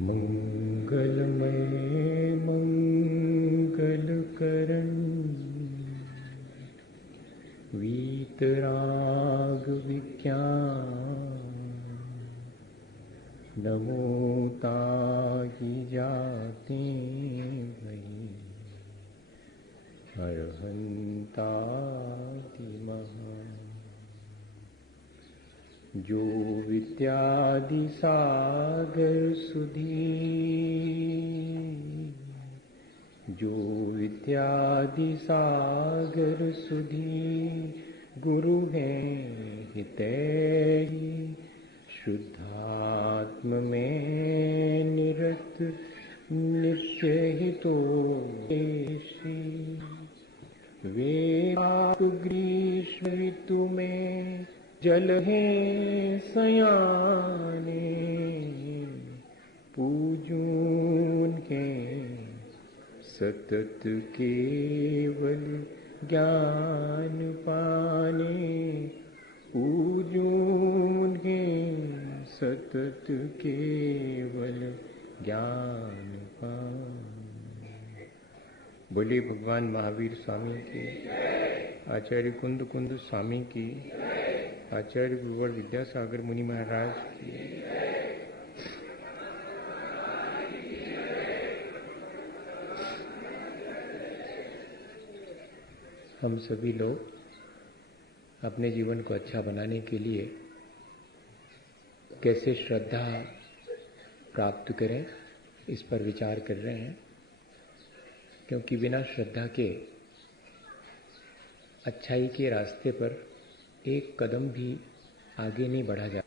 मंगलमय मंगलकरण वीतराग विज्ञान नमो ताहि जाते भई अरहंताति महा। जो विद्यादि सागर सुधी जो विद्यादि सागर सुधी गुरु हैं हितैषी शुद्धात्म में निरत नित्य हितोषी। वे आप ग्रीष्म ऋतु में जल है सयाने पूजून के सतत केवल ज्ञान पाने पूजून के सतत केवल ज्ञान पाने। बोले भगवान महावीर स्वामी की, आचार्य कुंद कुंद स्वामी की, आचार्य गुरुवर विद्यासागर मुनि महाराज की। हम सभी लोग अपने जीवन को अच्छा बनाने के लिए कैसे श्रद्धा प्राप्त करें, इस पर विचार कर रहे हैं। क्योंकि बिना श्रद्धा के अच्छाई के रास्ते पर एक कदम भी आगे नहीं बढ़ा जा।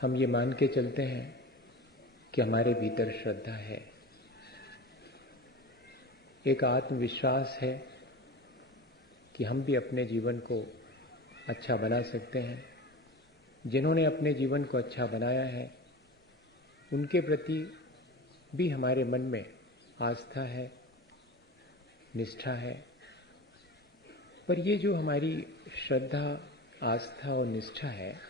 हम ये मान के चलते हैं कि हमारे भीतर श्रद्धा है, एक आत्मविश्वास है कि हम भी अपने जीवन को अच्छा बना सकते हैं। जिन्होंने अपने जीवन को अच्छा बनाया है उनके प्रति भी हमारे मन में आस्था है, निष्ठा है। पर ये जो हमारी श्रद्धा, आस्था और निष्ठा है,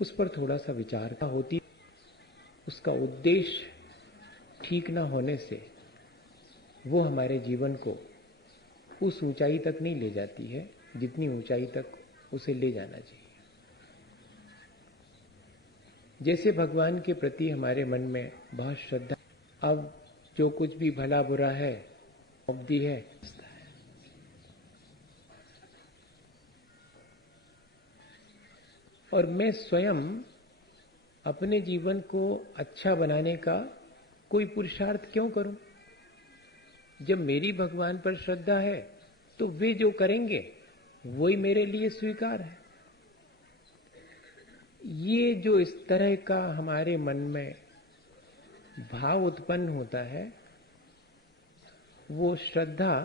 उस पर थोड़ा सा विचार होती। उसका उद्देश्य ठीक ना होने से वो हमारे जीवन को उस ऊंचाई तक नहीं ले जाती है जितनी ऊंचाई तक उसे ले जाना चाहिए। जैसे भगवान के प्रति हमारे मन में बहुत श्रद्धा, अब जो कुछ भी भला बुरा है दी है, और मैं स्वयं अपने जीवन को अच्छा बनाने का कोई पुरुषार्थ क्यों करूं? जब मेरी भगवान पर श्रद्धा है तो वे जो करेंगे वही मेरे लिए स्वीकार है। ये जो इस तरह का हमारे मन में भाव उत्पन्न होता है वो श्रद्धा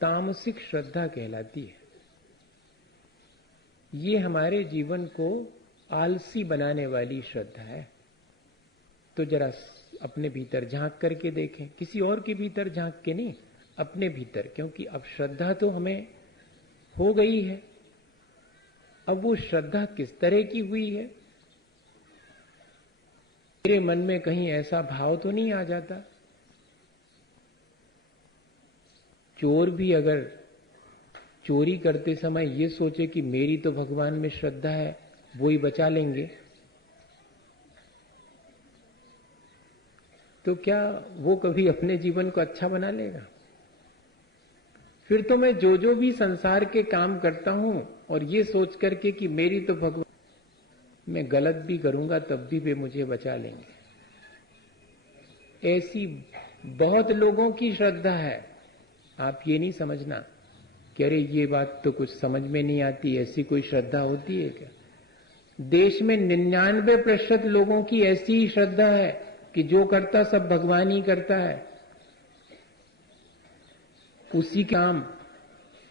तामसिक श्रद्धा कहलाती है। ये हमारे जीवन को आलसी बनाने वाली श्रद्धा है। तो जरा अपने भीतर झांक करके देखें, किसी और के भीतर झांक के नहीं, अपने भीतर। क्योंकि अब श्रद्धा तो हमें हो गई है, अब वो श्रद्धा किस तरह की हुई है? मेरे मन में कहीं ऐसा भाव तो नहीं आ जाता, चोर भी अगर चोरी करते समय ये सोचे कि मेरी तो भगवान में श्रद्धा है, वो ही बचा लेंगे, तो क्या वो कभी अपने जीवन को अच्छा बना लेगा? फिर तो मैं जो भी संसार के काम करता हूं और ये सोच करके कि मेरी तो भगवान, मैं गलत भी करूंगा तब भी वे मुझे बचा लेंगे। ऐसी बहुत लोगों की श्रद्धा है। आप ये नहीं समझना कि अरे ये बात तो कुछ समझ में नहीं आती, ऐसी कोई श्रद्धा होती है क्या? देश में 99% लोगों की ऐसी ही श्रद्धा है कि जो करता सब भगवान ही करता है, उसी काम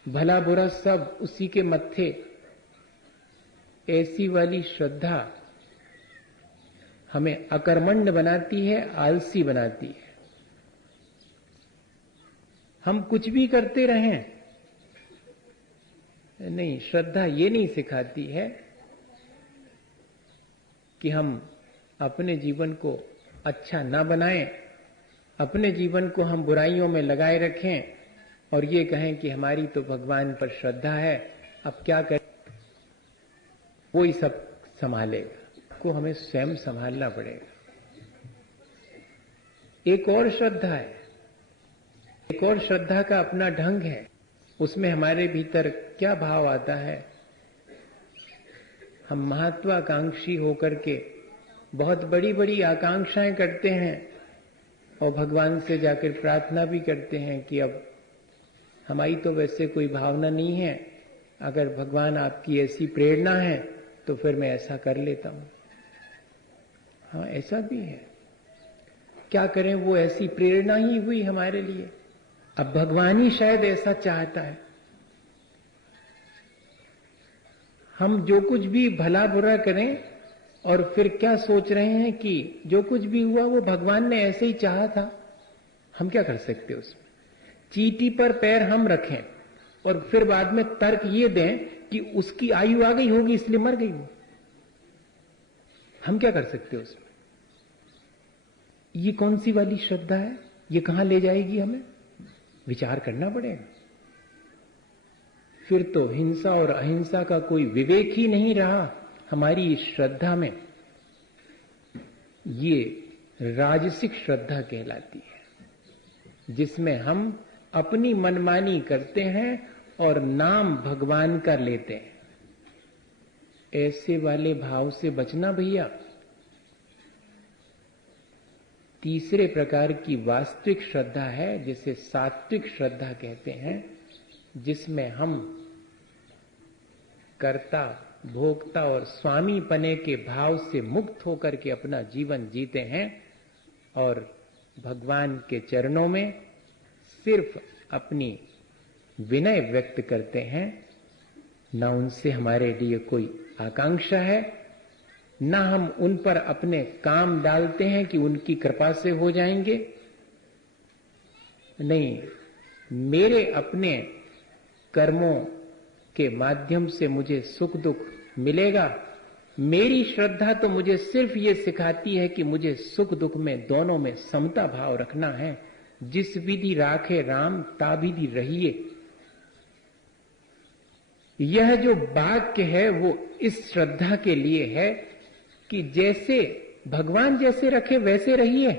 भला बुरा सब उसी के मत्थे। ऐसी वाली श्रद्धा हमें अकर्मण्य बनाती है, आलसी बनाती है। हम कुछ भी करते रहें, नहीं, श्रद्धा ये नहीं सिखाती है कि हम अपने जीवन को अच्छा ना बनाएं, अपने जीवन को हम बुराइयों में लगाए रखें और ये कहें कि हमारी तो भगवान पर श्रद्धा है, अब क्या करें, वो ही सब संभालेगा। को हमें स्वयं संभालना पड़ेगा। एक और श्रद्धा है, एक और श्रद्धा का अपना ढंग है। उसमें हमारे भीतर क्या भाव आता है? हम महत्वाकांक्षी होकर के बहुत बड़ी बड़ी आकांक्षाएं करते हैं और भगवान से जाकर प्रार्थना भी करते हैं कि अब हमारी तो वैसे कोई भावना नहीं है, अगर भगवान आपकी ऐसी प्रेरणा है तो फिर मैं ऐसा कर लेता हूं। हाँ, ऐसा भी है। क्या करें, वो ऐसी प्रेरणा ही हुई हमारे लिए। अब भगवान ही शायद ऐसा चाहता है। हम जो कुछ भी भला बुरा करें और फिर क्या सोच रहे हैं कि जो कुछ भी हुआ वो भगवान ने ऐसे ही चाहा था। हम क्या कर सकते उसमें? चींटी पर पैर हम रखें और फिर बाद में तर्क ये दें कि उसकी आयु आ गई होगी इसलिए मर गई वो। हम क्या कर सकते उसमें? ये कौन सी वाली श्रद्धा है? ये कहां ले जाएगी हमें? विचार करना पड़ेगा। फिर तो हिंसा और अहिंसा का कोई विवेक ही नहीं रहा हमारी इस श्रद्धा में। ये राजसिक श्रद्धा कहलाती है, जिसमें हम अपनी मनमानी करते हैं और नाम भगवान का लेते हैं। ऐसे वाले भाव से बचना भैया। तीसरे प्रकार की वास्तविक श्रद्धा है, जिसे सात्विक श्रद्धा कहते हैं, जिसमें हम कर्ता, भोक्ता और स्वामी पने के भाव से मुक्त होकर के अपना जीवन जीते हैं और भगवान के चरणों में सिर्फ अपनी विनय व्यक्त करते हैं। ना उनसे हमारे लिए कोई आकांक्षा है, ना हम उन पर अपने काम डालते हैं कि उनकी कृपा से हो जाएंगे। नहीं, मेरे अपने कर्मों के माध्यम से मुझे सुख दुख मिलेगा। मेरी श्रद्धा तो मुझे सिर्फ ये सिखाती है कि मुझे सुख दुख में दोनों में समता भाव रखना है। जिस विधि राखे राम ता विधि रहिए। यह जो वाक्य है वो इस श्रद्धा के लिए है कि जैसे भगवान जैसे रखे वैसे रहिए।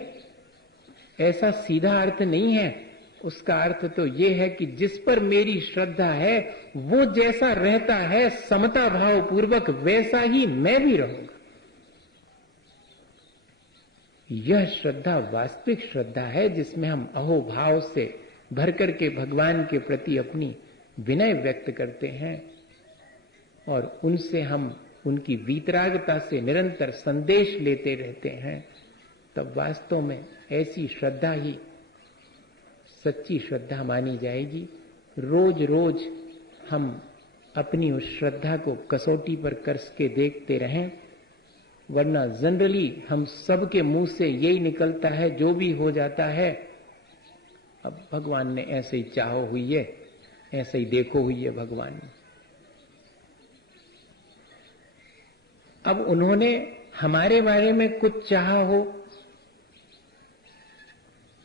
ऐसा सीधा अर्थ नहीं है। उसका अर्थ तो ये है कि जिस पर मेरी श्रद्धा है वो जैसा रहता है समता भाव पूर्वक, वैसा ही मैं भी रहूंगा। यह श्रद्धा वास्तविक श्रद्धा है, जिसमें हम अहोभाव से भर करके भगवान के प्रति अपनी विनय व्यक्त करते हैं और उनसे हम उनकी वीतरागता से निरंतर संदेश लेते रहते हैं। तब वास्तव में ऐसी श्रद्धा ही सच्ची श्रद्धा मानी जाएगी। रोज रोज हम अपनी उस श्रद्धा को कसौटी पर कस के देखते रहें, वरना जनरली हम सबके मुंह से यही निकलता है, जो भी हो जाता है अब भगवान ने ऐसे ही चाहो हुई है, ऐसे ही देखो हुई है भगवान ने। अब उन्होंने हमारे बारे में कुछ चाहा हो,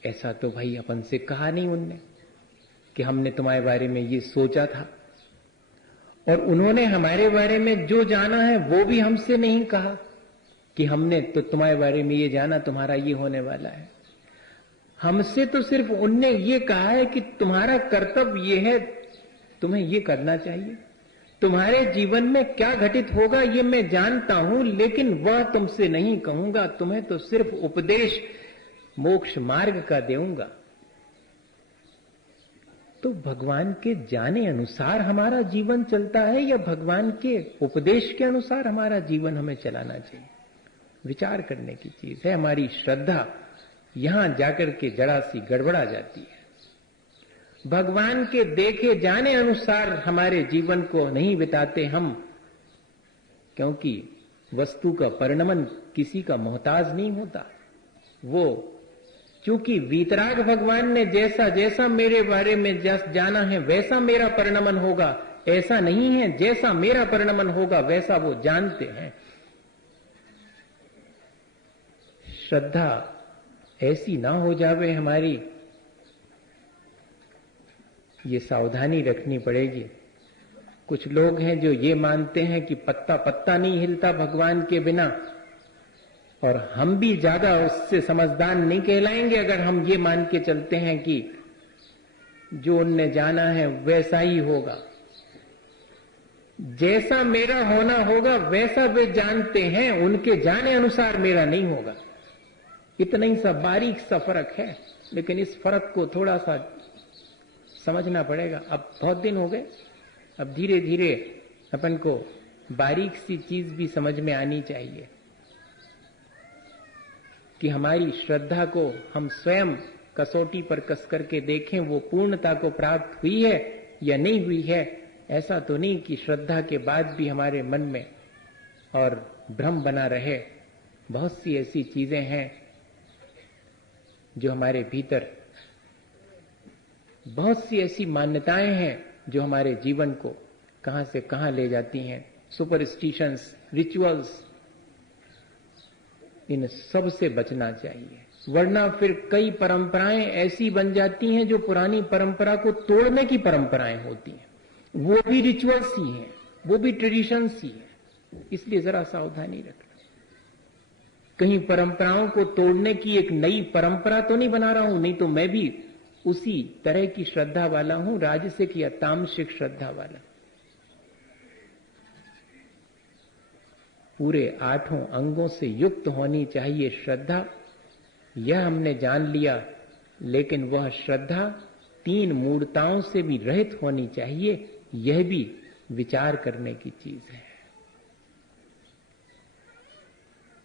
ऐसा तो भाई अपन से कहा नहीं उनने कि हमने तुम्हारे बारे में ये सोचा था। और उन्होंने हमारे बारे में जो जाना है वो भी हमसे नहीं कहा कि हमने तो तुम्हारे बारे में ये जाना, तुम्हारा ये होने वाला है। हमसे तो सिर्फ उनने ये कहा है कि तुम्हारा कर्तव्य ये है, तुम्हें ये करना चाहिए। तुम्हारे जीवन में क्या घटित होगा ये मैं जानता हूं, लेकिन वह तुमसे नहीं कहूंगा। तुम्हें तो सिर्फ उपदेश मोक्ष मार्ग का देऊंगा। तो भगवान के जाने अनुसार हमारा जीवन चलता है या भगवान के उपदेश के अनुसार हमारा जीवन हमें चलाना चाहिए? विचार करने की चीज है। हमारी श्रद्धा यहां जाकर के जरा सी गड़बड़ा जाती है। भगवान के देखे जाने अनुसार हमारे जीवन को नहीं बिताते हम, क्योंकि वस्तु का परिणमन किसी का मोहताज नहीं होता। वो क्योंकि वीतराग भगवान ने जैसा जैसा मेरे बारे में जाना है वैसा मेरा परिणमन होगा, ऐसा नहीं है जैसा मेरा परिणमन होगा वैसा वो जानते हैं। श्रद्धा ऐसी ना हो जावे हमारी, ये सावधानी रखनी पड़ेगी। कुछ लोग हैं जो ये मानते हैं कि पत्ता पत्ता नहीं हिलता भगवान के बिना, और हम भी ज्यादा उससे समझदार नहीं कहलाएंगे अगर हम ये मान के चलते हैं कि जो उनने जाना है वैसा ही होगा, जैसा मेरा होना होगा वैसा वे जानते हैं, उनके जाने अनुसार मेरा नहीं होगा। इतना ही सा बारीक सा फर्क है, लेकिन इस फर्क को थोड़ा सा समझना पड़ेगा। अब बहुत दिन हो गए, अब धीरे धीरे अपन को बारीक सी चीज भी समझ में आनी चाहिए कि हमारी श्रद्धा को हम स्वयं कसौटी पर कस करके देखें, वो पूर्णता को प्राप्त हुई है या नहीं हुई है। ऐसा तो नहीं कि श्रद्धा के बाद भी हमारे मन में और भ्रम बना रहे। बहुत सी ऐसी चीजें हैं जो हमारे भीतर, बहुत सी ऐसी मान्यताएं हैं जो हमारे जीवन को कहां से कहां ले जाती हैं। सुपरस्टिशंस, रिचुअल्स, इन सब से बचना चाहिए, वरना फिर कई परंपराएं ऐसी बन जाती हैं जो पुरानी परंपरा को तोड़ने की परंपराएं होती हैं। वो भी रिचुअल्स ही हैं, वो भी ट्रेडिशंस ही हैं। इसलिए जरा सावधानी रखना। कहीं परंपराओं को तोड़ने की एक नई परंपरा तो नहीं बना रहा हूं, नहीं तो मैं भी उसी तरह की श्रद्धा वाला हूं, राजसिक या तामसिक श्रद्धा वाला। पूरे 8 अंगों से युक्त होनी चाहिए श्रद्धा, यह हमने जान लिया। लेकिन वह श्रद्धा 3 मूर्ताओं से भी रहित होनी चाहिए, यह भी विचार करने की चीज है।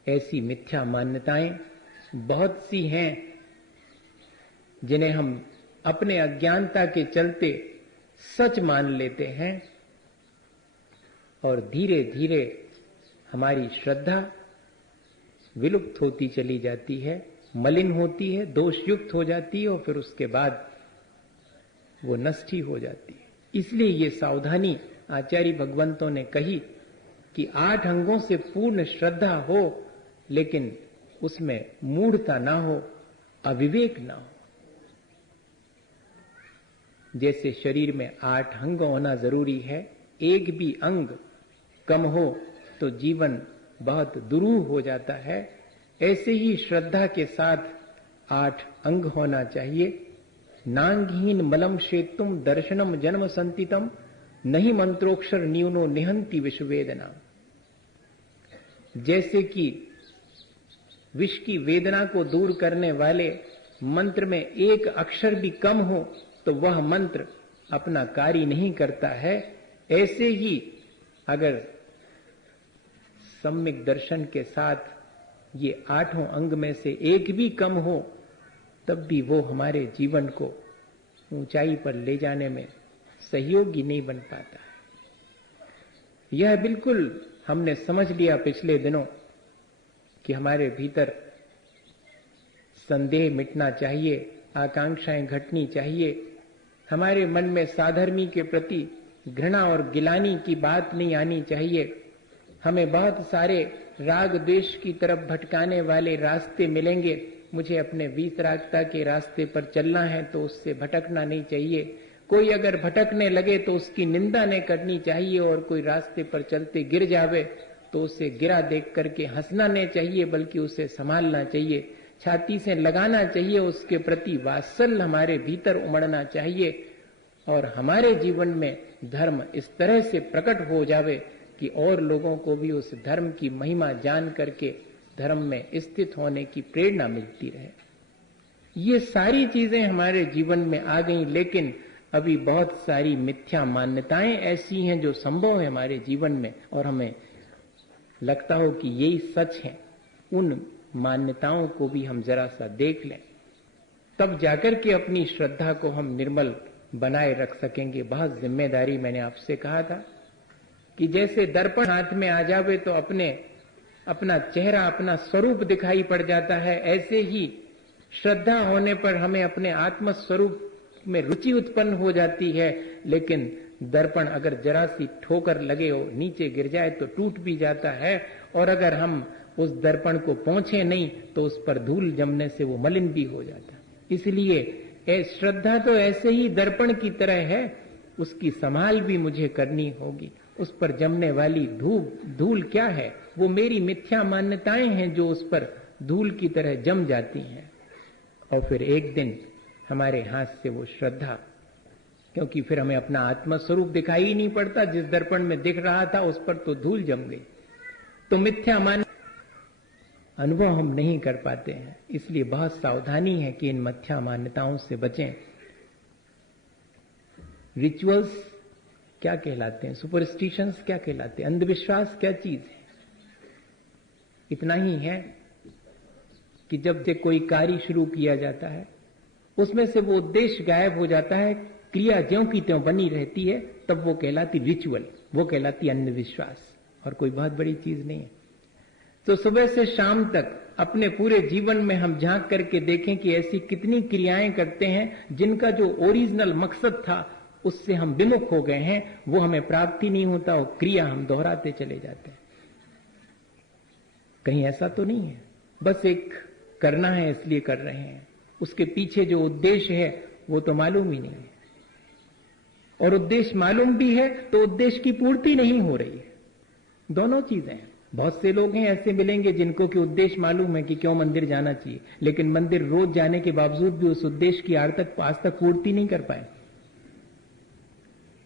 ऐसी मिथ्या मान्यताएं बहुत सी हैं जिन्हें हम अपने अज्ञानता के चलते सच मान लेते हैं, और धीरे धीरे हमारी श्रद्धा विलुप्त होती चली जाती है, मलिन होती है, दोषयुक्त हो जाती है, और फिर उसके बाद वो नष्ट ही हो जाती है। इसलिए ये सावधानी आचार्य भगवंतों ने कही कि 8 अंगों से पूर्ण श्रद्धा हो, लेकिन उसमें मूढ़ता ना हो, अविवेक ना हो। जैसे शरीर में 8 अंग होना जरूरी है, एक भी अंग कम हो तो जीवन बहुत दुरूह हो जाता है, ऐसे ही श्रद्धा के साथ 8 अंग होना चाहिए। नांगहीन मलम शेतुम दर्शनम जन्म संतितम नहीं मंत्रोक्षर न्यूनो निहंति विषवेदना। जैसे कि विष की वेदना को दूर करने वाले मंत्र में एक अक्षर भी कम हो तो वह मंत्र अपना कार्य नहीं करता है, ऐसे ही अगर सम्यक दर्शन के साथ ये 8 अंग में से एक भी कम हो तब भी वो हमारे जीवन को ऊंचाई पर ले जाने में सहयोगी नहीं बन पाता है। यह बिल्कुल हमने समझ लिया पिछले दिनों कि हमारे भीतर संदेह मिटना चाहिए, आकांक्षाएं घटनी चाहिए, हमारे मन में साधर्मी के प्रति घृणा और गिलानी की बात नहीं आनी चाहिए। हमें बहुत सारे राग द्वेष की तरफ भटकाने वाले रास्ते मिलेंगे, मुझे अपने वीतरागता के रास्ते पर चलना है तो उससे भटकना नहीं चाहिए। कोई अगर भटकने लगे तो उसकी निंदा नहीं करनी चाहिए, और कोई रास्ते पर चलते गिर जावे तो उसे गिरा देख करके हंसना नहीं चाहिए, बल्कि उसे संभालना चाहिए, छाती से लगाना चाहिए, उसके प्रति वात्सल्य हमारे भीतर उमड़ना चाहिए, और हमारे जीवन में धर्म इस तरह से प्रकट हो जावे कि और लोगों को भी उस धर्म की महिमा जान करके धर्म में स्थित होने की प्रेरणा मिलती रहे। ये सारी चीजें हमारे जीवन में आ गई, लेकिन अभी बहुत सारी मिथ्या मान्यताएं ऐसी हैं जो संभव है हमारे जीवन में, और हमें लगता हो कि यही सच है। उन मान्यताओं को भी हम जरा सा देख लें, तब जाकर के अपनी श्रद्धा को हम निर्मल बनाए रख सकेंगे। बहुत जिम्मेदारी, मैंने आपसे कहा था कि जैसे दर्पण हाथ में आ जावे तो अपना चेहरा, अपना स्वरूप दिखाई पड़ जाता है, ऐसे ही श्रद्धा होने पर हमें अपने आत्म स्वरूप में रुचि उत्पन्न हो जाती है। लेकिन दर्पण अगर जरा सी ठोकर लगे हो, नीचे गिर जाए तो टूट भी जाता है, और अगर हम उस दर्पण को पहुंचे नहीं तो उस पर धूल जमने से वो मलिन भी हो जाता। इसलिए श्रद्धा तो ऐसे ही दर्पण की तरह है, उसकी संभाल भी मुझे करनी होगी। उस पर जमने वाली धूल क्या है? वो मेरी मिथ्या मान्यताएं हैं जो उस पर धूल की तरह जम जाती हैं। और फिर एक दिन हमारे हाथ से वो श्रद्धा, क्योंकि फिर हमें अपना आत्मा स्वरूप दिखाई ही नहीं पड़ता, जिस दर्पण में दिख रहा था उस पर तो धूल जम गई, तो मिथ्या मान अनुभव हम नहीं कर पाते हैं। इसलिए बहुत सावधानी है कि इन मिथ्या मान्यताओं से बचें। रिचुअल्स क्या कहलाते हैं, सुपरस्टिशंस क्या कहलाते हैं, अंधविश्वास क्या चीज है? इतना ही है कि जब से कोई कार्य शुरू किया जाता है उसमें से वो उद्देश्य गायब हो जाता है, क्रिया ज्यों की त्यों बनी रहती है, तब वो कहलाती रिचुअल, वो कहलाती अंधविश्वास, और कोई बहुत बड़ी चीज नहीं है। तो सुबह से शाम तक अपने पूरे जीवन में हम झांक करके देखें कि ऐसी कितनी क्रियाएं करते हैं जिनका जो ओरिजिनल मकसद था उससे हम विमुख हो गए हैं, वो हमें प्राप्ति नहीं होता, वो क्रिया हम दोहराते चले जाते हैं। कहीं ऐसा तो नहीं है बस एक करना है इसलिए कर रहे हैं, उसके पीछे जो उद्देश्य है वो तो मालूम ही नहीं है, और उद्देश्य मालूम भी है तो उद्देश्य की पूर्ति नहीं हो रही है। दोनों चीजें हैं। बहुत से लोग हैं ऐसे मिलेंगे जिनको कि उद्देश्य मालूम है कि क्यों मंदिर जाना चाहिए, लेकिन मंदिर रोज जाने के बावजूद भी उस उद्देश्य की आज तक पूर्ति नहीं कर पाए।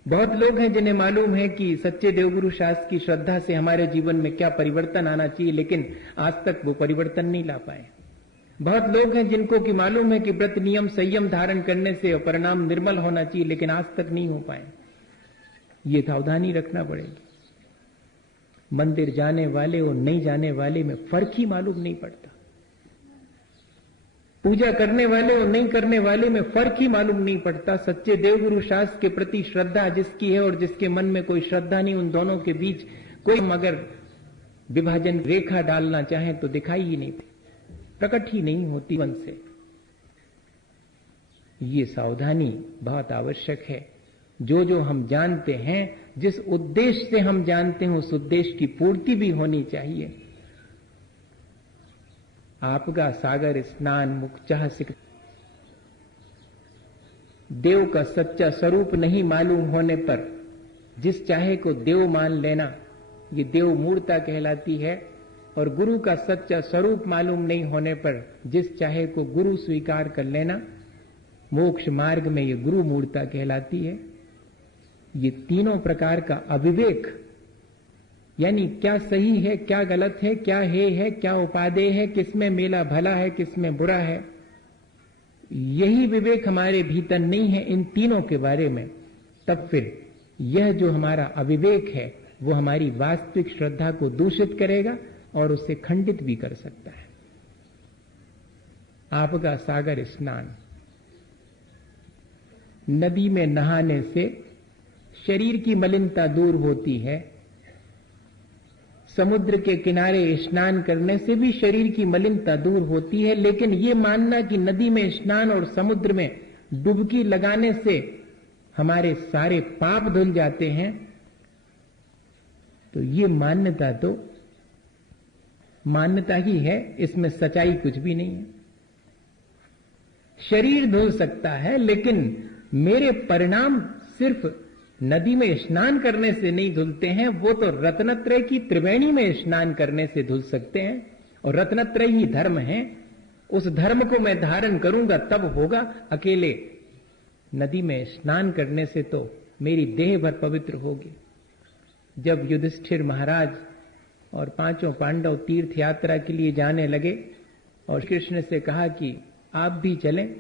बहुत लोग हैं जिन्हें मालूम है कि सच्चे देवगुरु शास्त्र की श्रद्धा से हमारे जीवन में क्या परिवर्तन आना चाहिए, लेकिन आज तक वो परिवर्तन नहीं ला पाए। बहुत लोग हैं जिनको कि मालूम है कि व्रत नियम संयम धारण करने से परिणाम निर्मल होना चाहिए, लेकिन आज तक नहीं हो पाए। ये सावधानी रखना पड़ेगी। मंदिर जाने वाले और नहीं जाने वाले में फर्क ही मालूम नहीं पड़ता। पूजा करने वाले और नहीं करने वाले में फर्क ही मालूम नहीं पड़ता। सच्चे देवगुरु शास्त्र के प्रति श्रद्धा जिसकी है और जिसके मन में कोई श्रद्धा नहीं, उन दोनों के बीच कोई अगर विभाजन रेखा डालना चाहे तो दिखाई ही नहीं, प्रकट ही नहीं होती मन से। ये सावधानी बहुत आवश्यक है। जो जो हम जानते हैं, जिस उद्देश्य से हम जानते हैं, उस उद्देश्य की पूर्ति भी होनी चाहिए। आपका सागर स्नान मुख चाह सिक, देव का सच्चा स्वरूप नहीं मालूम होने पर जिस चाहे को देव मान लेना, ये देव मूर्ता कहलाती है। और गुरु का सच्चा स्वरूप मालूम नहीं होने पर जिस चाहे को गुरु स्वीकार कर लेना, मोक्ष मार्ग में ये गुरु मूर्ता कहलाती है। ये तीनों प्रकार का अविवेक, यानी क्या सही है क्या गलत है, क्या है क्या उपादेय है, किसमें मेला भला है किसमें बुरा है, यही विवेक हमारे भीतर नहीं है इन तीनों के बारे में, तब फिर यह जो हमारा अविवेक है वो हमारी वास्तविक श्रद्धा को दूषित करेगा और उसे खंडित भी कर सकता है। आपका सागर स्नान, नदी में नहाने से शरीर की मलिनता दूर होती है। समुद्र के किनारे स्नान करने से भी शरीर की मलिनता दूर होती है, लेकिन ये मानना कि नदी में स्नान और समुद्र में डुबकी लगाने से हमारे सारे पाप धुल जाते हैं, तो ये मान्यता ही है, इसमें सच्चाई कुछ भी नहीं है। शरीर धुल सकता है, लेकिन मेरे परिणाम सिर्फ नदी में स्नान करने से नहीं धुलते हैं, वो तो रत्नत्रय की त्रिवेणी में स्नान करने से धुल सकते हैं, और रत्नत्रय ही धर्म है। उस धर्म को मैं धारण करूंगा तब होगा। अकेले नदी में स्नान करने से तो मेरी देह भर पवित्र होगी। जब युधिष्ठिर महाराज और पांचों पांडव तीर्थ यात्रा के लिए जाने लगे और कृष्ण से कहा कि आप भी चलें,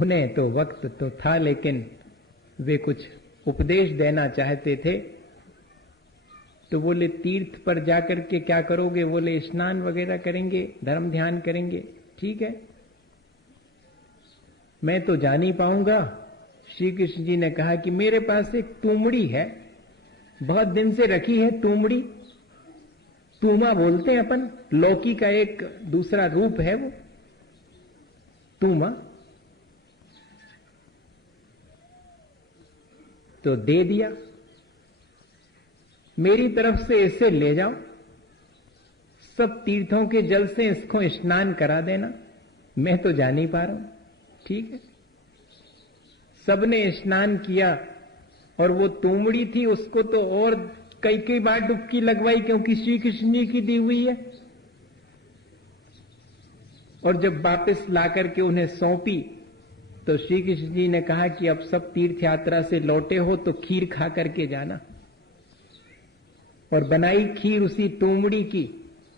उन्हें तो वक्त तो था, लेकिन वे कुछ उपदेश देना चाहते थे। तो बोले तीर्थ पर जाकर के क्या करोगे? बोले स्नान वगैरह करेंगे, धर्म ध्यान करेंगे। ठीक है, मैं तो जा नहीं पाऊंगा। श्री कृष्ण जी ने कहा कि मेरे पास एक तूमड़ी है, बहुत दिन से रखी है तूमड़ी, तूमा बोलते हैं अपन, लौकी का एक दूसरा रूप है वो तूमा। तो दे दिया, मेरी तरफ से इसे ले जाओ सब तीर्थों के जल से इसको स्नान करा देना। मैं तो जा नहीं पा रहा हूं। ठीक है, सबने स्नान किया और वो तोमड़ी थी उसको तो और कई कई बार डुबकी लगवाई, क्योंकि श्री कृष्ण जी की दी हुई है। और जब वापस लाकर के उन्हें सौंपी तो श्री कृष्ण जी ने कहा कि अब सब तीर्थ यात्रा से लौटे हो तो खीर खा करके जाना। और बनाई खीर उसी तोमड़ी की,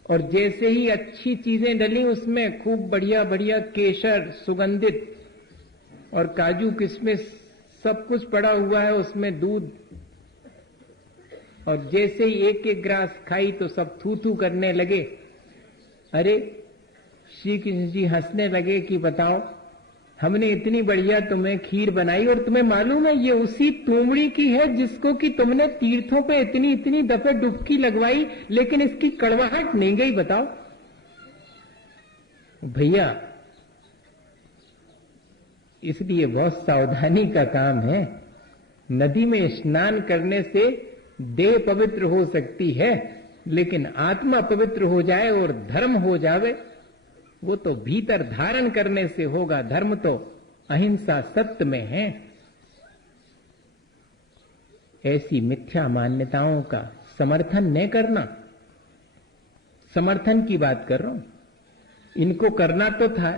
और जैसे ही अच्छी चीजें डली उसमें, खूब बढ़िया बढ़िया केसर सुगंधित और काजू किशमिश सब कुछ पड़ा हुआ है उसमें, दूध, और जैसे ही एक एक ग्रास खाई तो सब थू थू करने लगे। अरे श्री कृष्ण जी हंसने लगे कि बताओ, हमने इतनी बढ़िया तुम्हें खीर बनाई और तुम्हें मालूम है ये उसी तोमड़ी की है जिसको कि तुमने तीर्थों पे इतनी इतनी दफे डुबकी लगवाई, लेकिन इसकी कड़वाहट नहीं गई। बताओ भैया, इसलिए बहुत सावधानी का काम है। नदी में स्नान करने से देह पवित्र हो सकती है, लेकिन आत्मा पवित्र हो जाए और धर्म हो जावे वो तो भीतर धारण करने से होगा। धर्म तो अहिंसा सत्य में है। ऐसी मिथ्या मान्यताओं का समर्थन न करना। समर्थन की बात कर रहा हूं, इनको करना तो था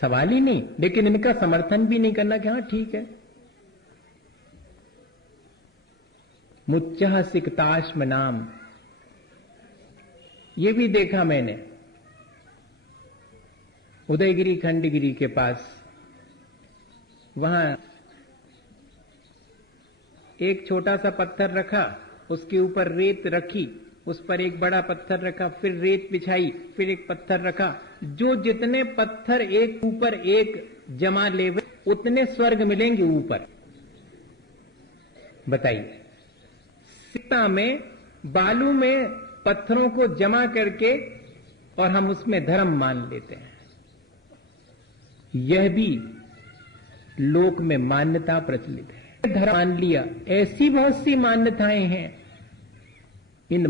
सवाल ही नहीं, लेकिन इनका समर्थन भी नहीं करना कि हाँ ठीक है। मुच्चह सिकताश्म नाम, ये भी देखा मैंने उदयगिरी खंडगिरी के पास। वहां एक छोटा सा पत्थर रखा, उसके ऊपर रेत रखी, उस पर एक बड़ा पत्थर रखा, फिर रेत बिछाई, फिर एक पत्थर रखा। जो जितने पत्थर एक ऊपर एक जमा लेवे उतने स्वर्ग मिलेंगे ऊपर। बताइए, सीता में बालू में पत्थरों को जमा करके और हम उसमें धर्म मान लेते हैं। यह भी लोक में मान्यता प्रचलित है। धर्म मान लिया, ऐसी बहुत सी मान्यताएं हैं। इन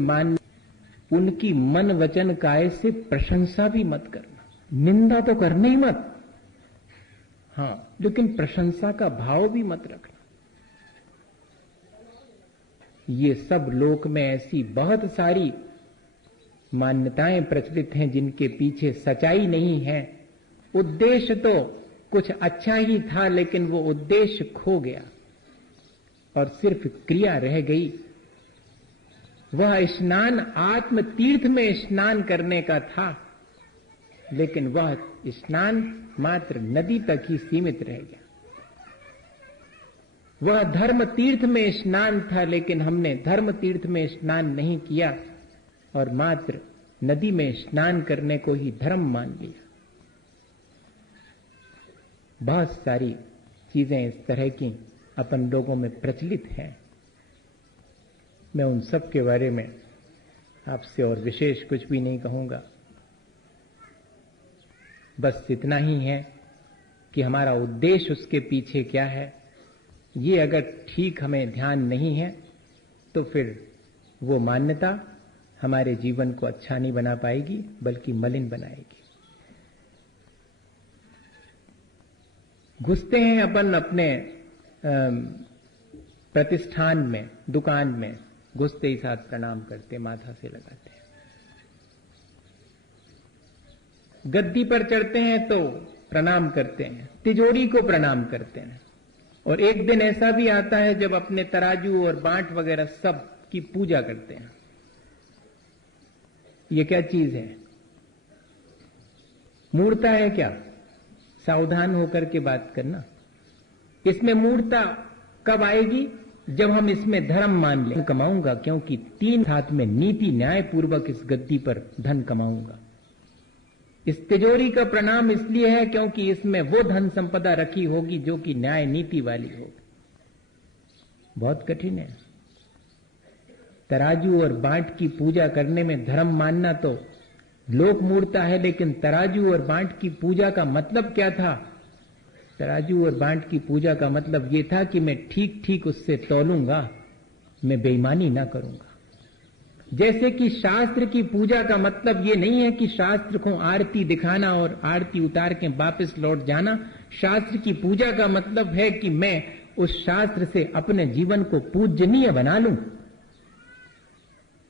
उनकी मन वचन काय से प्रशंसा भी मत करना, निंदा तो करना ही मत, हां, लेकिन प्रशंसा का भाव भी मत रखना। ये सब लोक में ऐसी बहुत सारी मान्यताएं प्रचलित हैं जिनके पीछे सच्चाई नहीं है। उद्देश्य तो कुछ अच्छा ही था, लेकिन वो उद्देश्य खो गया और सिर्फ क्रिया रह गई। वह स्नान आत्म तीर्थ में स्नान करने का था, लेकिन वह स्नान मात्र नदी तक ही सीमित रह गया। वह धर्म तीर्थ में स्नान था, लेकिन हमने धर्म तीर्थ में स्नान नहीं किया और मात्र नदी में स्नान करने को ही धर्म मान लिया। बहुत सारी चीजें इस तरह की अपन लोगों में प्रचलित हैं। मैं उन सब के बारे में आपसे और विशेष कुछ भी नहीं कहूंगा। बस इतना ही है कि हमारा उद्देश्य उसके पीछे क्या है, ये अगर ठीक हमें ध्यान नहीं है तो फिर वो मान्यता हमारे जीवन को अच्छा नहीं बना पाएगी, बल्कि मलिन बनाएगी। घुसते हैं अपन अपने प्रतिष्ठान में, दुकान में, घुसते ही साथ प्रणाम करते, माथा से लगाते हैं। गद्दी पर चढ़ते हैं तो प्रणाम करते हैं, तिजोरी को प्रणाम करते हैं। और एक दिन ऐसा भी आता है जब अपने तराजू और बांट वगैरह सब की पूजा करते हैं। ये क्या चीज है? मूर्ता है क्या? सावधान होकर के बात करना। इसमें मूर्ता कब आएगी? जब हम इसमें धर्म मान लें। कमाऊंगा क्योंकि 3 हाथ में नीति न्याय पूर्वक इस गद्दी पर धन कमाऊंगा। इस तिजोरी का प्रणाम इसलिए है क्योंकि इसमें वो धन संपदा रखी होगी जो कि न्याय नीति वाली होगी। बहुत कठिन है। तराजू और बांट की पूजा करने में धर्म मानना तो लोक मूर्ता है, लेकिन तराजू और बांट की पूजा का मतलब क्या था? तराजू और बांट की पूजा का मतलब यह था कि मैं ठीक ठीक उससे तौलूंगा, मैं बेईमानी ना करूंगा। जैसे कि शास्त्र की पूजा का मतलब ये नहीं है कि शास्त्र को आरती दिखाना और आरती उतार के वापस लौट जाना। शास्त्र की पूजा का मतलब है कि मैं उस शास्त्र से अपने जीवन को पूजनीय बना लूं,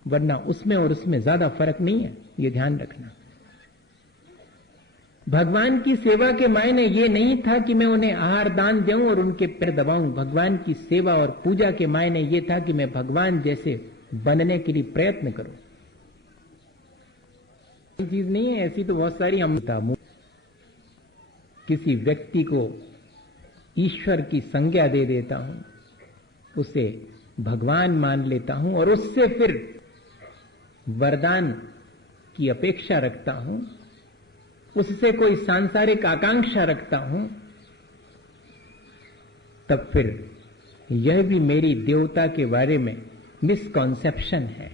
वरना उसमें और उसमें ज्यादा फर्क नहीं है, ये ध्यान रखना। भगवान की सेवा के मायने ये नहीं था कि मैं उन्हें आहार दान दूं और उनके पैर दबाऊं। भगवान की सेवा और पूजा के मायने ये था कि मैं भगवान जैसे बनने के लिए प्रयत्न करूं। ये चीज नहीं है, ऐसी तो बहुत सारी हम किसी व्यक्ति को ईश्वर की संज्ञा दे देता हूं, उसे भगवान मान लेता हूं और उससे फिर वरदान की अपेक्षा रखता हूं, उससे कोई सांसारिक आकांक्षा रखता हूं, तब फिर यह भी मेरी देवता के बारे में मिसकॉन्सेप्शन है,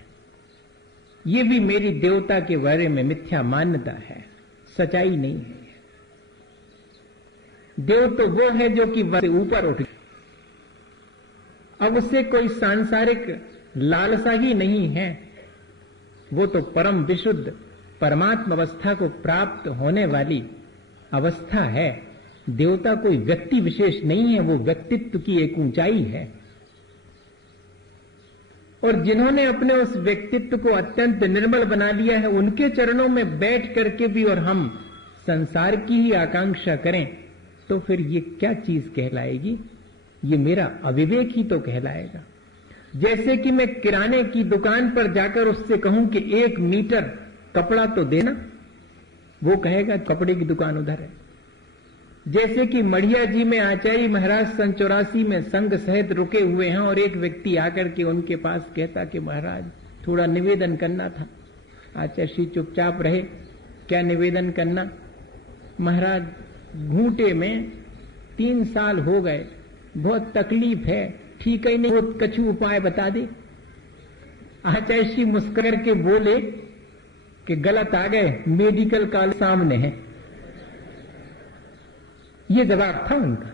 यह भी मेरी देवता के बारे में मिथ्या मान्यता है, सच्चाई नहीं है। देव तो वो है जो कि ऊपर उठ, अब उससे कोई सांसारिक लालसा ही नहीं है, वो तो परम विशुद्ध परमात्मा अवस्था को प्राप्त होने वाली अवस्था है। देवता कोई व्यक्ति विशेष नहीं है, वो व्यक्तित्व की एक ऊंचाई है। और जिन्होंने अपने उस व्यक्तित्व को अत्यंत निर्मल बना लिया है, उनके चरणों में बैठ करके भी और हम संसार की ही आकांक्षा करें, तो फिर ये क्या चीज कहलाएगी? ये मेरा अविवेक ही तो कहलाएगा। जैसे कि मैं किराने की दुकान पर जाकर उससे कहूं कि 1 मीटर कपड़ा तो देना, वो कहेगा कपड़े की दुकान उधर है। जैसे कि मढ़िया जी में आचार्य महाराज 84 में संघ सहित रुके हुए हैं और एक व्यक्ति आकर के उनके पास कहता कि महाराज थोड़ा निवेदन करना था। आचार्य श्री चुपचाप रहे। क्या निवेदन करना? महाराज घूंटे में 3 साल हो गए, बहुत तकलीफ है, ठीक है नहीं, बहुत कछु उपाय बता दे। आचार्य श्री मुस्कुरा के बोले कि गलत आ गए, मेडिकल कॉलेज सामने है। ये जवाब था उनका,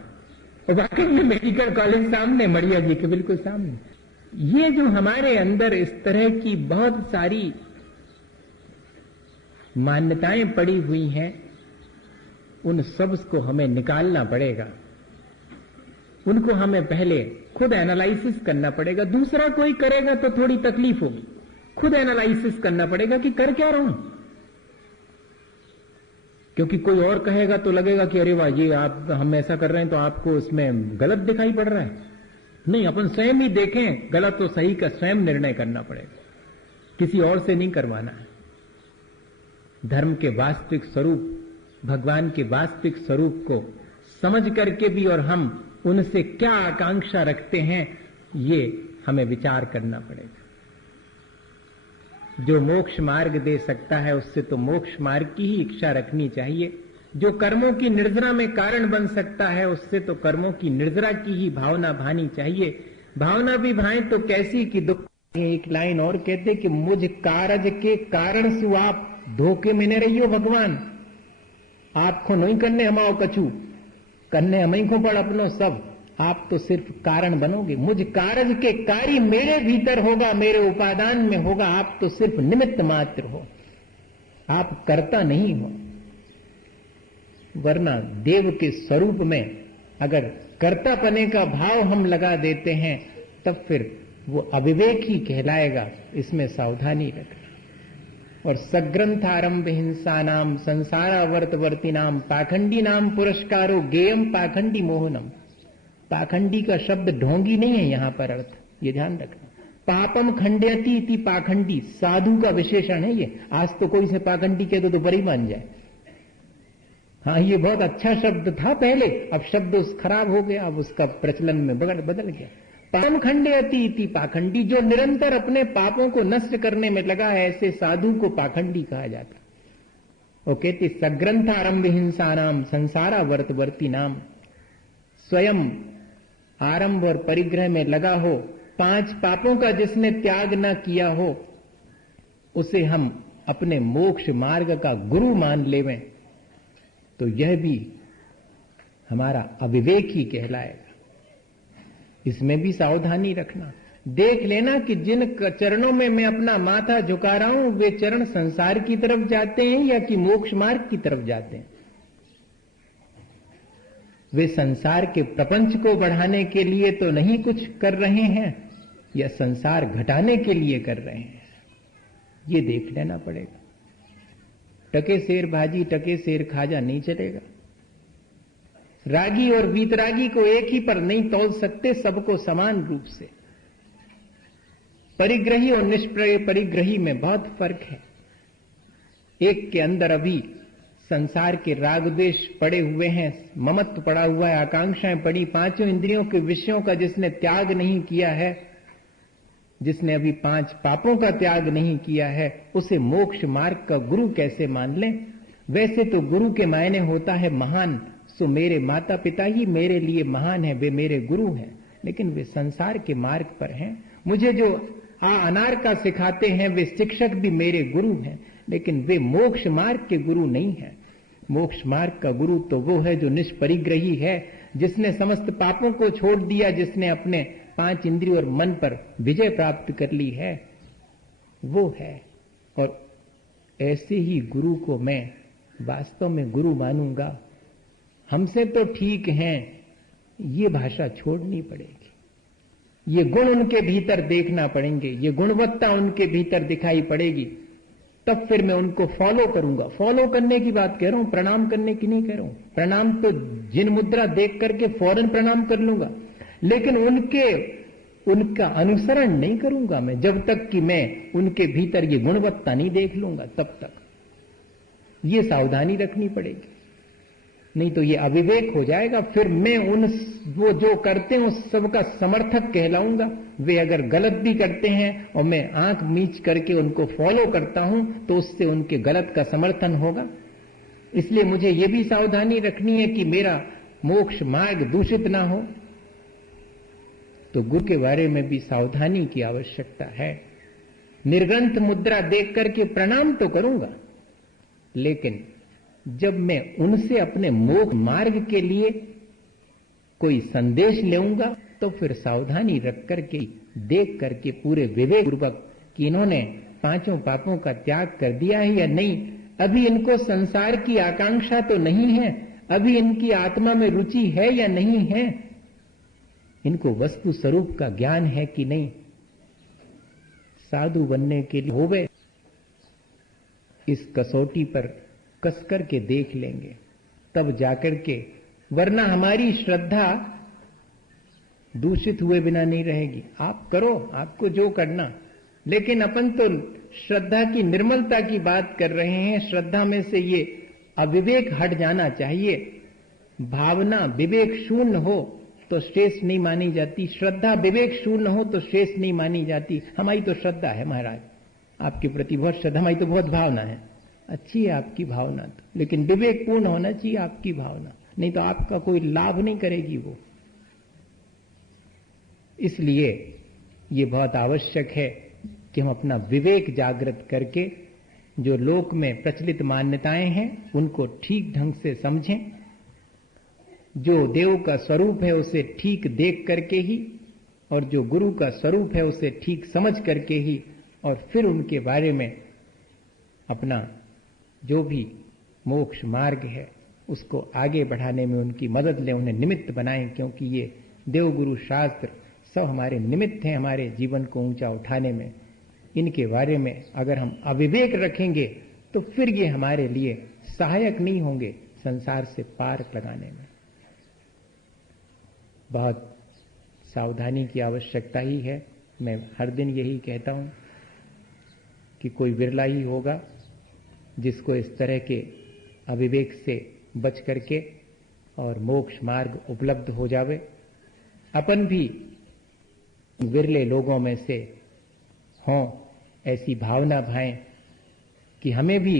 और वाकई में मेडिकल कॉलेज सामने, मढ़िया जी के बिल्कुल सामने। ये जो हमारे अंदर इस तरह की बहुत सारी मान्यताएं पड़ी हुई हैं, उन सब को हमें निकालना पड़ेगा। उनको हमें पहले खुद एनालिसिस करना पड़ेगा। दूसरा कोई करेगा तो थोड़ी तकलीफ होगी, खुद एनालिसिस करना पड़ेगा कि कर क्या रहा हूं। क्योंकि कोई और कहेगा तो लगेगा कि अरे वाह, ये आप हम ऐसा कर रहे हैं तो आपको उसमें गलत दिखाई पड़ रहा है। नहीं, अपन स्वयं ही देखें, गलत तो सही का स्वयं निर्णय करना पड़ेगा, किसी और से नहीं करवाना है। धर्म के वास्तविक स्वरूप, भगवान के वास्तविक स्वरूप को समझ करके भी और हम उनसे क्या आकांक्षा रखते हैं, ये हमें विचार करना पड़ेगा। जो मोक्ष मार्ग दे सकता है उससे तो मोक्ष मार्ग की ही इच्छा रखनी चाहिए। जो कर्मों की निर्जरा में कारण बन सकता है उससे तो कर्मों की निर्जरा की ही भावना भानी चाहिए। भावना भी भाए तो कैसी कि दुख। एक लाइन और कहते कि मुझ कारज के कारण से आप धोखे में न रहियो भगवान, आपको नहीं करने हमाओ कछु, करने हमें को पड़ अपनो सब, आप तो सिर्फ कारण बनोगे। मुझ कारज के कार्य मेरे भीतर होगा, मेरे उपादान में होगा, आप तो सिर्फ निमित्त मात्र हो, आप कर्ता नहीं हो। वरना देव के स्वरूप में अगर कर्तापने का भाव हम लगा देते हैं तब फिर वो अविवेक ही कहलाएगा, इसमें सावधानी रखना। और सग्रंथारंभ हिंसा नाम संसारावर्तवर्ती नाम पाखंडी नाम पुरस्कारो गेयम पाखंडी मोहनम। पाखंडी का शब्द ढोंगी नहीं है यहां पर अर्थ, ये ध्यान रखना। पापम खंडयति इति पाखंडी, साधु का विशेषण है ये। आज तो कोई से पाखंडी कह दो तो बड़ी मान जाए। हाँ, ये बहुत अच्छा शब्द था पहले, अब शब्द खराब हो गया, अब उसका प्रचलन में बदल गया। पापम खंडयति इति पाखंडी, जो निरंतर अपने पापों को नष्ट करने में लगा है, ऐसे साधु को पाखंडी कहा जाता। वो कहते सग्रंथारंभ हिंसा नाम संसारावर्तवर्ती नाम, स्वयं आरंभ और परिग्रह में लगा हो, 5 पापों का जिसने त्याग न किया हो, उसे हम अपने मोक्ष मार्ग का गुरु मान लेवें तो यह भी हमारा अविवेक ही कहलाएगा। इसमें भी सावधानी रखना। देख लेना कि जिन चरणों में मैं अपना माथा झुका रहा हूं वे चरण संसार की तरफ जाते हैं या कि मोक्ष मार्ग की तरफ जाते हैं। वे संसार के प्रपंच को बढ़ाने के लिए तो नहीं कुछ कर रहे हैं या संसार घटाने के लिए कर रहे हैं, ये देख लेना पड़ेगा। टके शेर भाजी टके शेर खाजा नहीं चलेगा। रागी और वीतरागी को एक ही पर नहीं तौल सकते, सबको समान रूप से। परिग्रही और निष्प्रय परिग्रही में बहुत फर्क है। एक के अंदर अभी संसार के राग द्वेष पड़े हुए हैं, ममत्व पड़ा हुआ है, आकांक्षाएं पड़ी, पांचों इंद्रियों के विषयों का जिसने त्याग नहीं किया है, जिसने अभी 5 पापों का त्याग नहीं किया है, उसे मोक्ष मार्ग का गुरु कैसे मान लें? वैसे तो गुरु के मायने होता है महान, सो मेरे माता पिता ही मेरे लिए महान है, वे मेरे गुरु हैं, लेकिन वे संसार के मार्ग पर हैं। मुझे जो अनार का सिखाते हैं वे शिक्षक भी मेरे गुरु हैं, लेकिन वे मोक्ष मार्ग के गुरु नहीं हैं। मोक्ष मार्ग का गुरु तो वो है जो निष्परिग्रही है, जिसने समस्त पापों को छोड़ दिया, जिसने अपने 5 इंद्रियों और मन पर विजय प्राप्त कर ली है, वो है। और ऐसे ही गुरु को मैं वास्तव में गुरु मानूंगा। हमसे तो ठीक हैं, ये भाषा छोड़नी पड़ेगी, ये गुण उनके भीतर देखना पड़ेंगे, ये गुणवत्ता उनके भीतर दिखाई पड़ेगी, तब फिर मैं उनको फॉलो करूंगा। फॉलो करने की बात कह रहा हूं, प्रणाम करने की नहीं कह रहा हूं। प्रणाम तो जिन मुद्रा देख करके फौरन प्रणाम कर लूंगा, लेकिन उनका अनुसरण नहीं करूंगा मैं, जब तक कि मैं उनके भीतर ये गुणवत्ता नहीं देख लूंगा, तब तक ये सावधानी रखनी पड़ेगी, नहीं तो ये अविवेक हो जाएगा। फिर मैं वो जो करते हैं उस सबका समर्थक कहलाऊंगा। वे अगर गलत भी करते हैं और मैं आंख मीच करके उनको फॉलो करता हूं तो उससे उनके गलत का समर्थन होगा। इसलिए मुझे ये भी सावधानी रखनी है कि मेरा मोक्ष मार्ग दूषित ना हो। तो गुरु के बारे में भी सावधानी की आवश्यकता है। निर्ग्रंथ मुद्रा देख करके प्रणाम तो करूंगा, लेकिन जब मैं उनसे अपने मोक्ष मार्ग के लिए कोई संदेश लेऊंगा तो फिर सावधानी रख करके देख करके पूरे विवेक पूर्वक कि इन्होंने 5 पापों का त्याग कर दिया है या नहीं, अभी इनको संसार की आकांक्षा तो नहीं है, अभी इनकी आत्मा में रुचि है या नहीं है, इनको वस्तु स्वरूप का ज्ञान है कि नहीं। साधु बनने के लिए हो गए, इस कसौटी पर कसकर के देख लेंगे, तब जाकर के, वरना हमारी श्रद्धा दूषित हुए बिना नहीं रहेगी। आप करो, आपको जो करना, लेकिन अपन तो श्रद्धा की निर्मलता की बात कर रहे हैं। श्रद्धा में से ये अविवेक हट जाना चाहिए। भावना विवेक शून्य हो तो श्रेष्ठ नहीं मानी जाती, श्रद्धा विवेक शून्य हो तो श्रेष्ठ नहीं मानी जाती। हमारी तो श्रद्धा है महाराज, आपके प्रति बहुत श्रद्धा, हमारी तो बहुत भावना है, अच्छी है आपकी भावना तो, लेकिन विवेक पूर्ण होना चाहिए आपकी भावना, नहीं तो आपका कोई लाभ नहीं करेगी वो। इसलिए ये बहुत आवश्यक है कि हम अपना विवेक जागृत करके जो लोक में प्रचलित मान्यताएं हैं उनको ठीक ढंग से समझें, जो देव का स्वरूप है उसे ठीक देख करके ही, और जो गुरु का स्वरूप है उसे ठीक समझ करके ही, और फिर उनके बारे में अपना जो भी मोक्ष मार्ग है उसको आगे बढ़ाने में उनकी मदद लें, उन्हें निमित्त बनाएं, क्योंकि ये देवगुरु शास्त्र सब हमारे निमित्त हैं हमारे जीवन को ऊंचा उठाने में। इनके बारे में अगर हम अविवेक रखेंगे तो फिर ये हमारे लिए सहायक नहीं होंगे संसार से पार लगाने में। बहुत सावधानी की आवश्यकता ही है। मैं हर दिन यही कहता हूं कि कोई विरला ही होगा जिसको इस तरह के अविवेक से बच करके और मोक्ष मार्ग उपलब्ध हो जावे। अपन भी विरले लोगों में से हों, ऐसी भावना भाएं कि हमें भी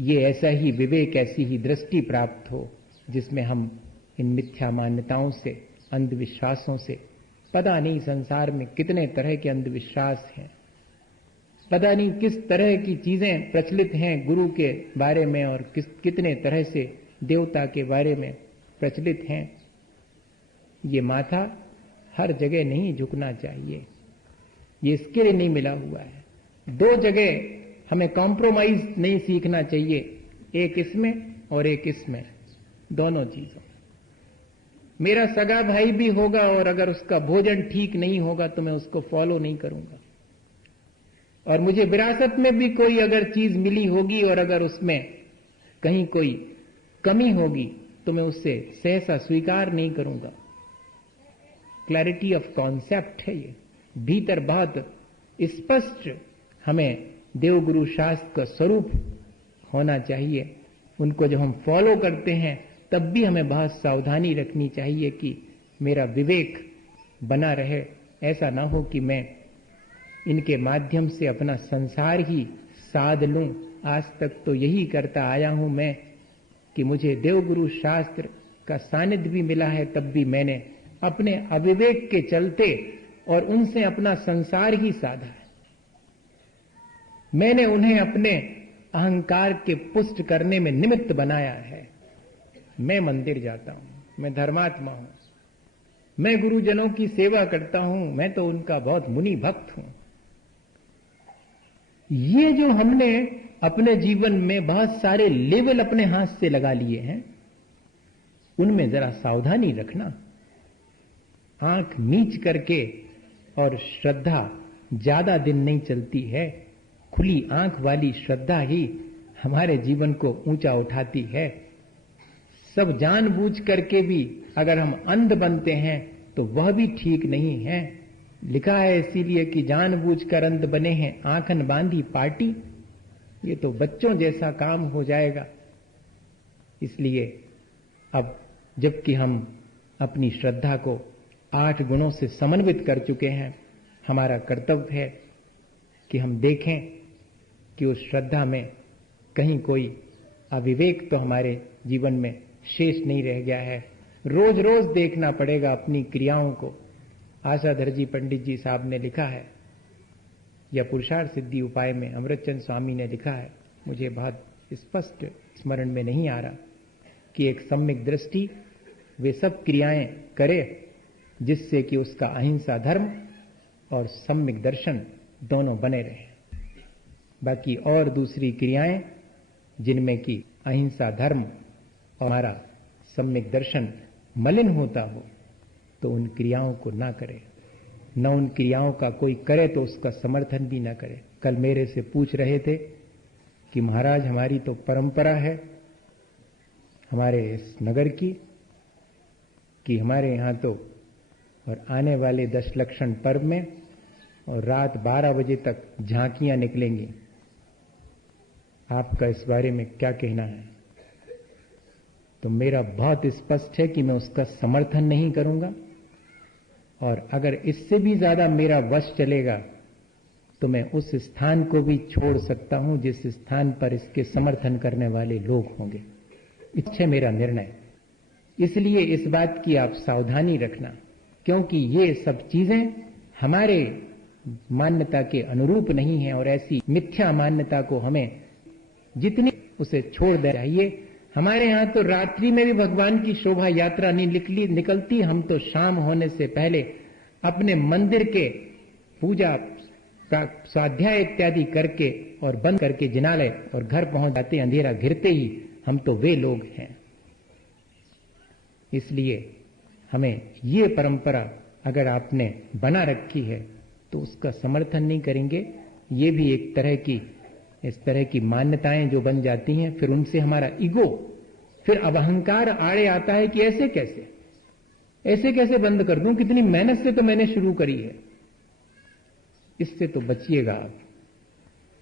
ये ऐसा ही विवेक, ऐसी ही दृष्टि प्राप्त हो जिसमें हम इन मिथ्या मान्यताओं से, अंधविश्वासों से, पता नहीं संसार में कितने तरह के अंधविश्वास हैं, पता नहीं किस तरह की चीजें प्रचलित हैं गुरु के बारे में, और कितने तरह से देवता के बारे में प्रचलित हैं। ये माथा हर जगह नहीं झुकना चाहिए। ये इसके लिए नहीं मिला हुआ है। दो जगह हमें कॉम्प्रोमाइज नहीं सीखना चाहिए, एक इसमें और एक इसमें, दोनों चीजों। मेरा सगा भाई भी होगा और अगर उसका भोजन ठीक नहीं होगा तो मैं उसको फॉलो नहीं करूंगा, और मुझे विरासत में भी कोई अगर चीज मिली होगी और अगर उसमें कहीं कोई कमी होगी तो मैं उससे सहसा स्वीकार नहीं करूंगा। क्लैरिटी ऑफ कॉन्सेप्ट है ये, भीतर बहुत स्पष्ट हमें देवगुरु शास्त्र का स्वरूप होना चाहिए। उनको जब हम फॉलो करते हैं तब भी हमें बहुत सावधानी रखनी चाहिए कि मेरा विवेक बना रहे, ऐसा ना हो कि मैं इनके माध्यम से अपना संसार ही साध लूं। आज तक तो यही करता आया हूं मैं कि मुझे देवगुरु शास्त्र का सानिध्य भी मिला है, तब भी मैंने अपने अविवेक के चलते और उनसे अपना संसार ही साधा है। मैंने उन्हें अपने अहंकार के पुष्ट करने में निमित्त बनाया है। मैं मंदिर जाता हूं, मैं धर्मात्मा हूं, मैं गुरुजनों की सेवा करता हूं, मैं तो उनका बहुत मुनि भक्त हूं। ये जो हमने अपने जीवन में बहुत सारे लेवल अपने हाथ से लगा लिए हैं, उनमें जरा सावधानी रखना। आंख नीच करके और श्रद्धा ज्यादा दिन नहीं चलती है। खुली आंख वाली श्रद्धा ही हमारे जीवन को ऊंचा उठाती है। सब जानबूझ करके भी अगर हम अंध बनते हैं तो वह भी ठीक नहीं है। लिखा है इसीलिए कि जानबूझकर अंध बने हैं आंखन बांधी पार्टी। ये तो बच्चों जैसा काम हो जाएगा। इसलिए अब जबकि हम अपनी श्रद्धा को 8 गुणों से समन्वित कर चुके हैं, हमारा कर्तव्य है कि हम देखें कि उस श्रद्धा में कहीं कोई अविवेक तो हमारे जीवन में शेष नहीं रह गया है। रोज रोज देखना पड़ेगा अपनी क्रियाओं को। आशाधर जी पंडित जी साहब ने लिखा है, या पुरुषार्थ सिद्धि उपाय में अमृतचंद स्वामी ने लिखा है, मुझे बहुत स्पष्ट स्मरण में नहीं आ रहा, कि एक सम्यक दृष्टि वे सब क्रियाएं करे जिससे कि उसका अहिंसा धर्म और सम्यक दर्शन दोनों बने रहे। बाकी और दूसरी क्रियाएं जिनमें कि अहिंसा धर्म और हमारा सम्यक दर्शन मलिन होता हो तो उन क्रियाओं को ना करे। न उन क्रियाओं का कोई करे तो उसका समर्थन भी ना करे। कल मेरे से पूछ रहे थे कि महाराज हमारी तो परंपरा है हमारे इस नगर की कि हमारे यहाँ तो और आने वाले दशलक्षण पर्व में और रात 12 बजे तक झांकियां निकलेंगी। आपका इस बारे में क्या कहना है? तो मेरा बहुत स्पष्ट है कि मैं उसका समर्थन नहीं करूंगा, और अगर इससे भी ज्यादा मेरा वश चलेगा तो मैं उस स्थान को भी छोड़ सकता हूं जिस स्थान पर इसके समर्थन करने वाले लोग होंगे। इच्छा मेरा निर्णय। इसलिए इस बात की आप सावधानी रखना, क्योंकि ये सब चीजें हमारे मान्यता के अनुरूप नहीं है, और ऐसी मिथ्या मान्यता को हमें जितनी उसे छोड़ देना चाहिए। हमारे यहाँ तो रात्रि में भी भगवान की शोभा यात्रा नहीं निकलती। हम तो शाम होने से पहले अपने मंदिर के पूजा स्वाध्याय इत्यादि करके और बंद करके जिनालय और घर पहुंच जाते, अंधेरा घिरते ही। हम तो वे लोग हैं। इसलिए हमें ये परंपरा अगर आपने बना रखी है तो उसका समर्थन नहीं करेंगे। ये भी एक तरह की इस तरह की मान्यताएं जो बन जाती हैं, फिर उनसे हमारा ईगो, फिर अब अहंकार आड़े आता है कि ऐसे कैसे बंद कर दूं, कितनी मेहनत से तो मैंने शुरू करी है। इससे तो बचिएगा आप।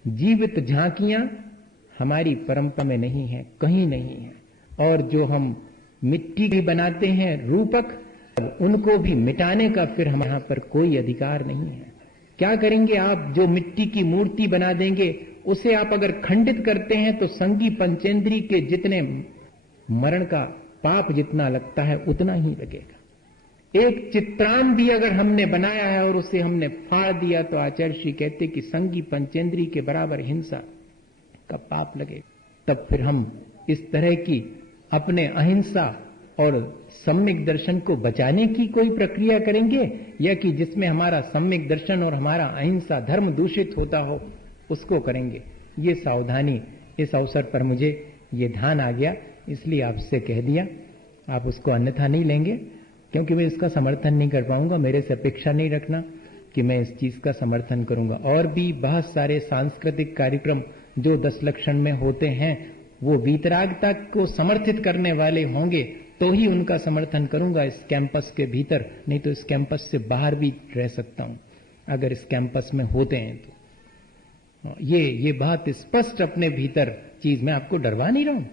जीवित झांकियां हमारी परंपरा में नहीं है, कहीं नहीं है। और जो हम मिट्टी की बनाते हैं रूपक, उनको भी मिटाने का फिर हम यहां पर कोई अधिकार नहीं है। क्या करेंगे आप? जो मिट्टी की मूर्ति बना देंगे उसे आप अगर खंडित करते हैं तो संगी पंचेंद्री के जितने मरण का पाप जितना लगता है उतना ही लगेगा। एक चित्रांग भी अगर हमने बनाया है और उसे हमने फाड़ दिया तो आचार्य श्री कहते कि संगी पंचेंद्री के बराबर हिंसा का पाप लगेगा। तब फिर हम इस तरह की अपने अहिंसा और सम्यक दर्शन को बचाने की कोई प्रक्रिया करेंगे, या कि जिसमें हमारा सम्यक दर्शन और हमारा अहिंसा धर्म दूषित होता हो उसको करेंगे? ये सावधानी इस अवसर पर मुझे ये ध्यान आ गया, इसलिए आपसे कह दिया। आप उसको अन्यथा नहीं लेंगे, क्योंकि मैं इसका समर्थन नहीं कर पाऊंगा। मेरे से अपेक्षा नहीं रखना कि मैं इस चीज का समर्थन करूंगा। और भी बहुत सारे सांस्कृतिक कार्यक्रम जो 10 लक्षण में होते हैं, वो वीतरागता को समर्थित करने वाले होंगे तो ही उनका समर्थन करूंगा इस कैंपस के भीतर, नहीं तो इस कैंपस से बाहर भी रह सकता हूं अगर इस कैंपस में होते हैं तो। ये बहुत स्पष्ट अपने भीतर चीज, मैं आपको डरवा नहीं रहा हूं।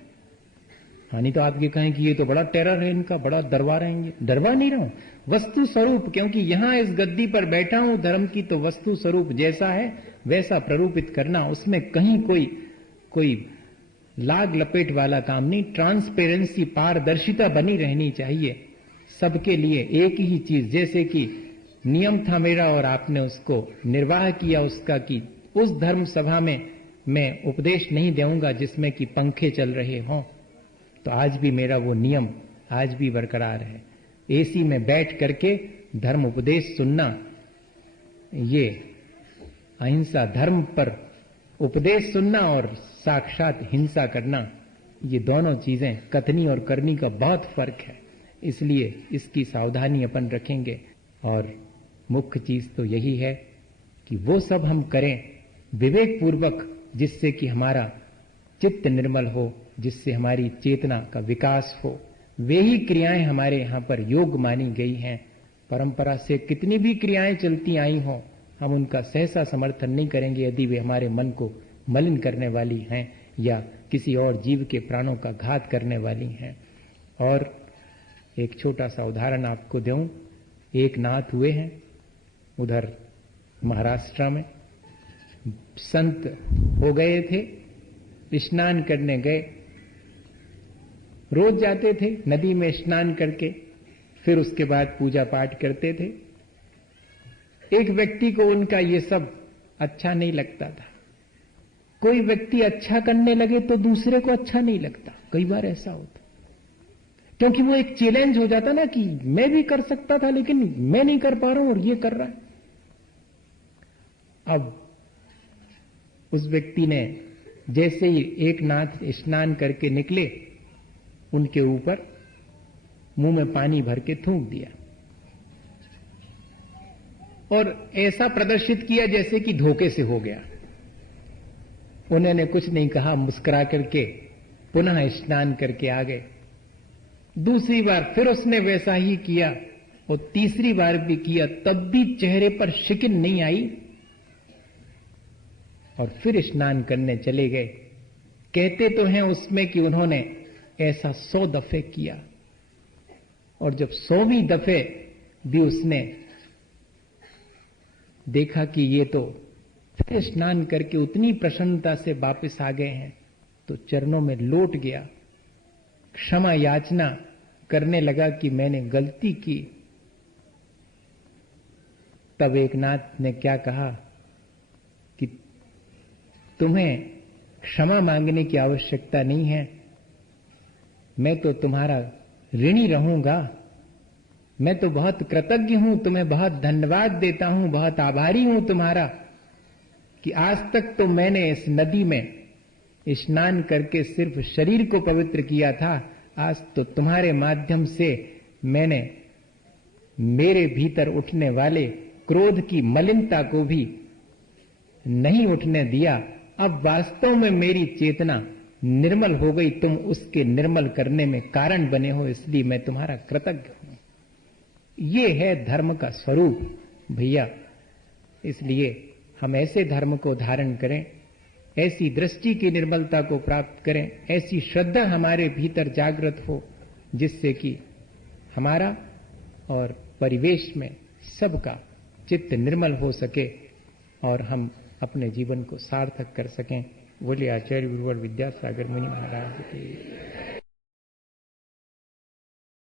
हाँ, नहीं तो आप ये कहें कि ये तो बड़ा टेरर है इनका, बड़ा डरवा रहे हैं। डरवा नहीं रहा हूं, वस्तु स्वरूप, क्योंकि यहां इस गद्दी पर बैठा हूं धर्म की, तो वस्तु स्वरूप जैसा है वैसा प्ररूपित करना, उसमें कहीं कोई लाग लपेट वाला काम नहीं। ट्रांसपेरेंसी, पारदर्शिता बनी रहनी चाहिए सबके लिए, एक ही चीज। जैसे कि नियम था मेरा और आपने उसको निर्वाह किया उसका, कि उस धर्म सभा में मैं उपदेश नहीं दूंगा जिसमें कि पंखे चल रहे हों, तो आज भी मेरा वो नियम आज भी बरकरार है। एसी में बैठ करके धर्म उपदेश सुनना, ये अहिंसा धर्म पर उपदेश सुनना और साक्षात हिंसा करना, ये दोनों चीजें कथनी और करनी का बहुत फर्क है। इसलिए इसकी सावधानी अपन रखेंगे। और मुख्य चीज तो यही है कि वो सब हम करें विवेक पूर्वक, जिससे कि हमारा चित्त निर्मल हो, जिससे हमारी चेतना का विकास हो। वे ही क्रियाएं हमारे यहां पर योग मानी गई हैं। परंपरा से कितनी भी क्रियाएं चलती आई हों, हम उनका सहसा समर्थन नहीं करेंगे यदि वे हमारे मन को मलिन करने वाली हैं या किसी और जीव के प्राणों का घात करने वाली हैं। और एक छोटा सा उदाहरण आपको दूं। एक नाथ हुए हैं उधर महाराष्ट्र में, संत हो गए थे, स्नान करने गए। रोज जाते थे नदी में स्नान करके, फिर उसके बाद पूजा पाठ करते थे। एक व्यक्ति को उनका ये सब अच्छा नहीं लगता था। कोई व्यक्ति अच्छा करने लगे तो दूसरे को अच्छा नहीं लगता, कई बार ऐसा होता, क्योंकि वो एक चैलेंज हो जाता ना कि मैं भी कर सकता था लेकिन मैं नहीं कर पा रहा हूं और ये कर रहा है। अब उस व्यक्ति ने जैसे ही एक नाथ स्नान करके निकले, उनके ऊपर मुंह में पानी भर के थूक दिया और ऐसा प्रदर्शित किया जैसे कि धोखे से हो गया। उन्होंने कुछ नहीं कहा, मुस्कुरा करके पुनः स्नान करके आ गए। दूसरी बार फिर उसने वैसा ही किया और तीसरी बार भी किया, तब भी चेहरे पर शिकन नहीं आई और फिर स्नान करने चले गए। कहते तो हैं उसमें कि उन्होंने ऐसा 100 दफे किया और जब 100वीं दफे भी उसने देखा कि ये तो फिर स्नान करके उतनी प्रसन्नता से वापस आ गए हैं, तो चरणों में लौट गया, क्षमा याचना करने लगा कि मैंने गलती की। तब एक नाथ ने क्या कहा कि तुम्हें क्षमा मांगने की आवश्यकता नहीं है, मैं तो तुम्हारा ऋणी रहूंगा। मैं तो बहुत कृतज्ञ हूं, तुम्हें बहुत धन्यवाद देता हूं, बहुत आभारी हूं तुम्हारा कि आज तक तो मैंने इस नदी में स्नान करके सिर्फ शरीर को पवित्र किया था, आज तो तुम्हारे माध्यम से मैंने मेरे भीतर उठने वाले क्रोध की मलिनता को भी नहीं उठने दिया। अब वास्तव में मेरी चेतना निर्मल हो गई, तुम उसके निर्मल करने में कारण बने हो, इसलिए मैं तुम्हारा कृतज्ञ हूं। ये है धर्म का स्वरूप भैया। इसलिए हम ऐसे धर्म को धारण करें, ऐसी दृष्टि की निर्मलता को प्राप्त करें, ऐसी श्रद्धा हमारे भीतर जागृत हो जिससे कि हमारा और परिवेश में सबका चित्त निर्मल हो सके और हम अपने जीवन को सार्थक कर सकें। बोले आचार्य गुरुवर विद्यासागर मुनि महाराज की।